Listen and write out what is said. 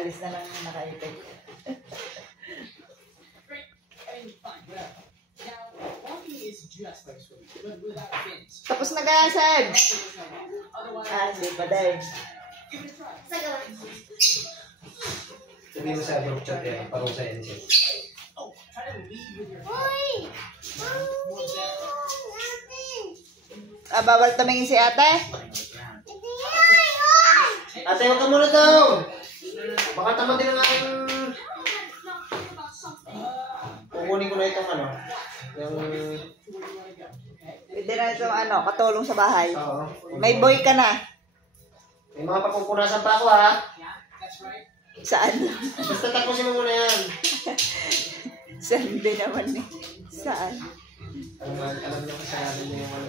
alis na lang nakaipit. Tapos na kaya, Seb? Hindi pa dahil. Sabihin mo sa group chat yan, parang sa NC. Bawal tumingin si ate? Ate, huwag ka muna daw! Baka tama din ang aking... Kukunin ko na itong ano. Yung... Pwede na itong katulong sa bahay. Oo. May boy ka na. May mga papupunasan pa ako ha. Saan? Basta tapusin mo muna yan. Saan din naman eh. Saan? Alam niyo kasalanan niyo yung ano.